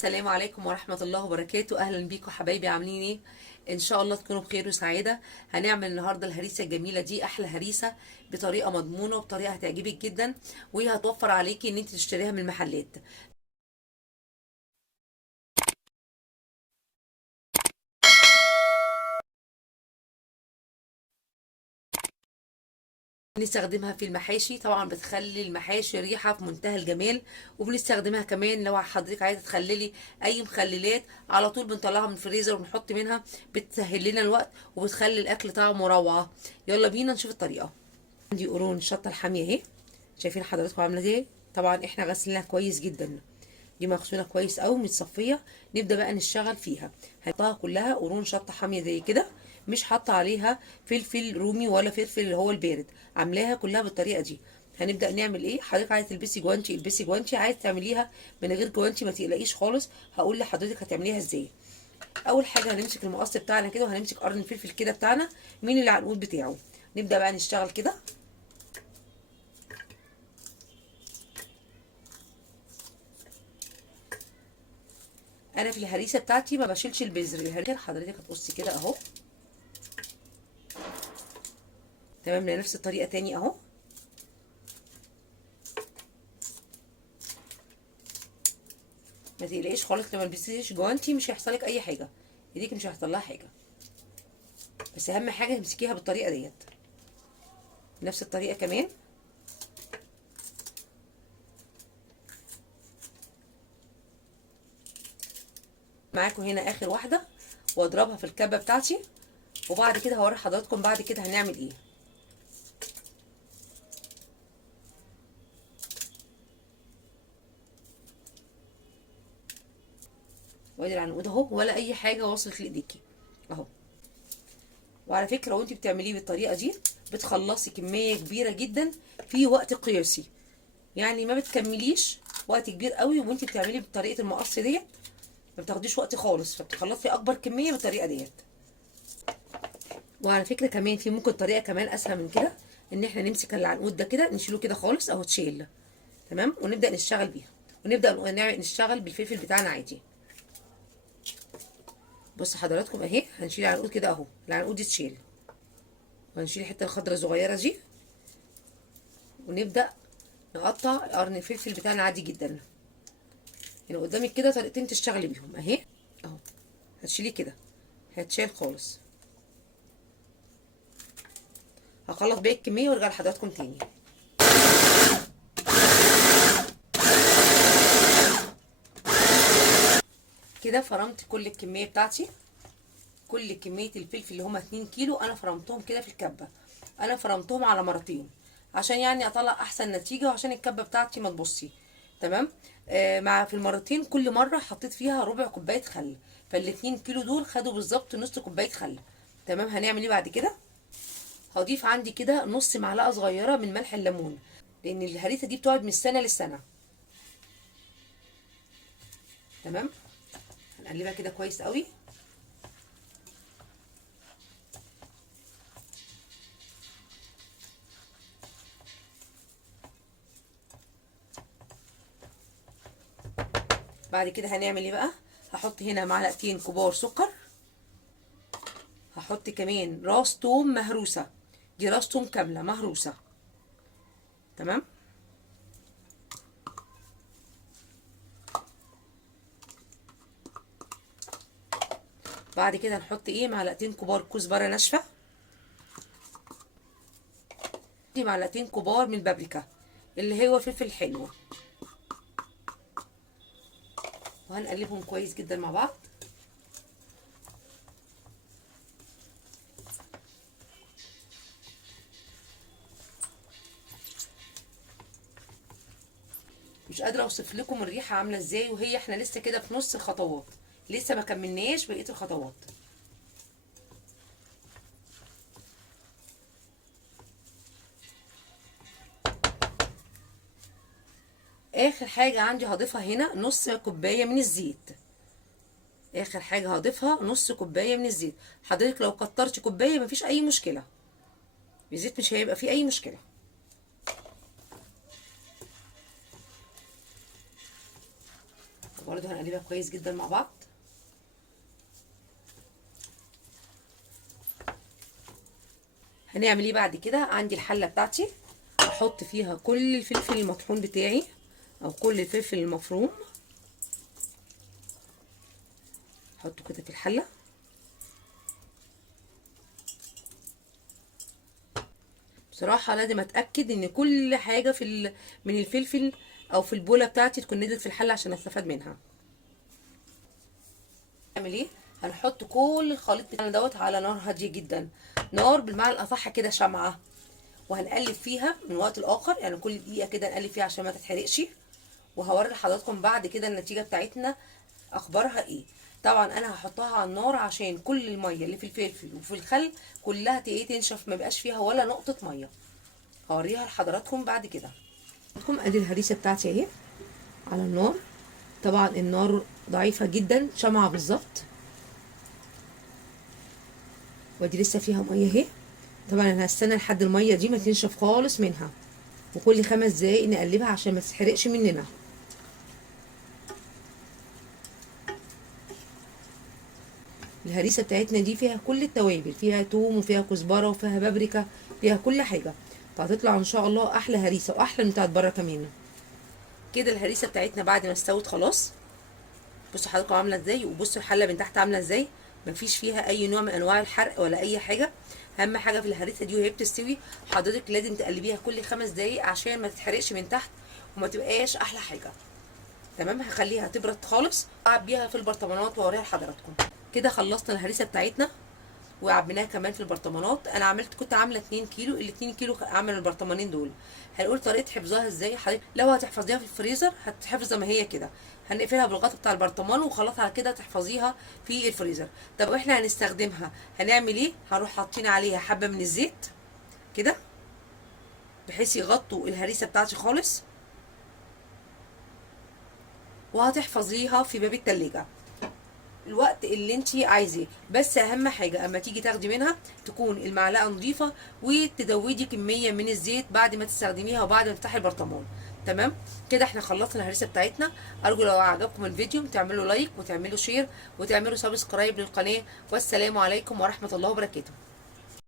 السلام عليكم ورحمة الله وبركاته. أهلا بيكم حبايبي، عاملين ايه؟ إن شاء الله تكونوا بخير وسعادة. هنعمل النهاردة الهريسة الجميلة دي، أحلى هريسة بطريقة مضمونة وبطريقة هتعجبك جدا، وهي هتوفر عليكي إن انت تشتريها من المحلات. بنستخدمها في المحاشي، طبعا بتخلي المحاشي ريحة في منتهى الجمال. وبنستخدمها كمان لو حضرتك عايزة تخللي أي مخللات، على طول بنطلعها من الفريزر ونحط منها، بتسهل لنا الوقت وبتخلي الأكل طعمه روعة. يلا بينا نشوف الطريقة. عندي قرون الشطه الحاميه اهي، شايفين حضراتكم عامله ازاي؟ طبعا احنا غسلناها كويس جدا، دي مغسوله كويس قوي متصفيه. نبدا بقى نشتغل فيها. هنحطها كلها قرون شطه حاميه زي كده، مش حاطه عليها فلفل رومي ولا فلفل اللي هو البارد، عاملاها كلها بالطريقه دي. هنبدا نعمل ايه؟ حضرتك عايزه تلبسي جوانتي البسي جوانتي، عايز تعمليها من غير جوانتي ما تقلقيش خالص، هقول لحضرتك هتعمليها ازاي. اول حاجه هنمسك المقص بتاعنا كده، وهنمسك قرن الفلفل كده بتاعنا من العنقود بتاعه. نبدا بقى نشتغل كده. انا في الهريسه بتاعتي ما بشيلش البذر، الهريسه حضرتك هتقصي كده اهو. تمام، بنفس الطريقه تاني اهو. ما تقلقيش خالص، لما تلبسيش جوانتي مش هيحصلك اي حاجه، ايديك مش هيحصل لها حاجه، بس اهم حاجه تمسكيها بالطريقه ديت. نفس الطريقه كمان. معاكم هنا اخر واحده، واضربها في الكبه بتاعتي، وبعد كده هوري حضراتكم بعد كده هنعمل ايه. وادي العنقود اهو، ولا اي حاجه وصلت لايديكي اهو. وعلى فكره وانت بتعمليه بالطريقه دي بتخلصي كميه كبيره جدا في وقت قياسي، يعني ما بتكمليش وقت كبير قوي وانت بتعملي بطريقه المقص ديت، ما بتاخديش وقت خالص، فبتخلصي اكبر كميه بالطريقه ديت. وعلى فكره كمان في ممكن طريقه كمان اسهل من كده، ان احنا نمسك العنقود ده كده نشيله كده خالص اهو، اتشيل. تمام، ونبدا نشتغل بيها، ونبدا نشتغل بالفلفل بتاعنا عادي. بص حضراتكم اهي، هنشيل العنقود كده اهو، العنقود دي تشيل، وهنشيل الحته الخضراء الصغيره دي، ونبدا نقطع قرن الفلفل بتاعنا عادي جدا. هنا قدامك كده طريقتين تشتغلي بيهم اهي اهو. هتشيليه كده، هتشيل خالص. هخلص باقي الكميه وارجع لحضراتكم تاني. كده فرمت كل الكميه بتاعتي، كل كميه الفلفل اللي هما 2 كيلو انا فرمتهم كده في الكبه. انا فرمتهم على مرتين عشان يعني اطلع احسن نتيجه، وعشان الكبه بتاعتي ما تبصي. تمام. مع في المرتين كل مره حطيت فيها ربع كوبايه خل، فال2 كيلو دول خدوا بالظبط نص كوبايه خل. تمام، هنعمل ايه بعد كده؟ هضيف عندي كده نص معلقه صغيره من ملح الليمون، لان الهريسه دي بتقعد من السنه للسنه. تمام، هنقلبها كده كويس قوي. بعد كده هنعمل ايه بقى؟ هحط هنا معلقتين كبار سكر، هحط كمان راس توم مهروسه، دي راس توم كامله مهروسه. تمام. بعد كده نحط ايه؟ معلقتين كبار كزبره ناشفه، دي معلقتين كبار من البابريكا اللي هو فلفل حلو، وهنقلبهم كويس جدا مع بعض. مش قادره اوصف لكم الريحه عامله ازاي، وهي احنا لسه كده في نص الخطوات، لسه ما كملناش بقيه الخطوات. اخر حاجه عندي هضيفها هنا نص كوبايه من الزيت، اخر حاجه هضيفها نص كوبايه من الزيت. حضرتك لو كترتي كوبايه مفيش اي مشكله، الزيت مش هيبقى فيه اي مشكله. برضه هنقلبها كويس جدا مع بعض. هنعمل ايه بعد كده؟ عندي الحله بتاعتي احط فيها كل الفلفل المطحون بتاعي او كل الفلفل المفروم، احطه كده في الحله. بصراحه لازم اتاكد ان كل حاجه من الفلفل او في البوله بتاعتي تكون نزلت في الحله عشان استفاد منها. نعمل ايه؟ هنحط كل الخليط بتاعنا دوت على نار هاديه جدا، نار بالمعنى الاصح كده شمعه، وهنقلب فيها من وقت لاخر، يعني كل دقيقه كده نقلب فيها عشان ما تتحرقش. وهوري لحضراتكم بعد كده النتيجه بتاعتنا اخبارها ايه. طبعا انا هحطها على النار عشان كل الميه اللي في الفلفل وفي الخل كلها تنشف، ما بقاش فيها ولا نقطه ميه. هوريها لحضراتكم بعد كده. ادي الهريسه بتاعتي اهي على النار، طبعا النار ضعيفه جدا شمعه بالظبط، ودي لسه فيها ميه اهي. طبعا انا هستنى لحد الميه دي ما تنشف خالص منها، وكل 5 دقايق نقلبها عشان ما تتحرقش مننا. الهريسه بتاعتنا دي فيها كل التوابل، فيها توم وفيها كزبره وفيها بابريكا، فيها كل حاجه، فهتطلع ان شاء الله احلى هريسه واحلى من بتاعت بره كمان. كده الهريسه بتاعتنا بعد ما استوت خلاص، بصوا حضراتكم عامله ازاي، وبصوا الحله من تحت عامله ازاي، مفيش فيها اي نوع من انواع الحرق ولا اي حاجه. اهم حاجه في الهريسه دي وهي بتستوي حضرتك لازم تقلبيها كل 5 دقايق عشان ما تتحرقش من تحت وما تبقاش احلى حاجه. تمام، هخليها تبرد خالص واعبيها في البرطمانات واوريها لحضراتكم. كده خلصنا الهريسه بتاعتنا وعبيناها كمان في البرطمانات. انا كنت عامله 2 كيلو، ال 2 كيلو عامل البرطمانين دول. هنقول طريقه حفظها ازاي. حضرتك لو هتحفظيها في الفريزر هتحفظ زي ما هي كده، هنقفلها بالغطا بتاع البرطمان وخلاص على كده تحفظيها في الفريزر. طب احنا هنستخدمها هنعمل ايه؟ هنروح حاطين عليها حبه من الزيت كده بحيث يغطوا الهريسه بتاعتي خالص، وهتحفظيها في باب التلاجة الوقت اللي انتي عايزاه. بس اهم حاجه اما تيجي تاخدي منها تكون المعلقه نظيفه، وتزودي كميه من الزيت بعد ما تستخدميها وبعد ما تفتحي البرطمان. تمام كده احنا خلصنا الهريسه بتاعتنا. ارجو لو عجبكم الفيديو تعملوا لايك وتعملوا شير وتعملوا سبسكرايب للقناه، والسلام عليكم ورحمه الله وبركاته.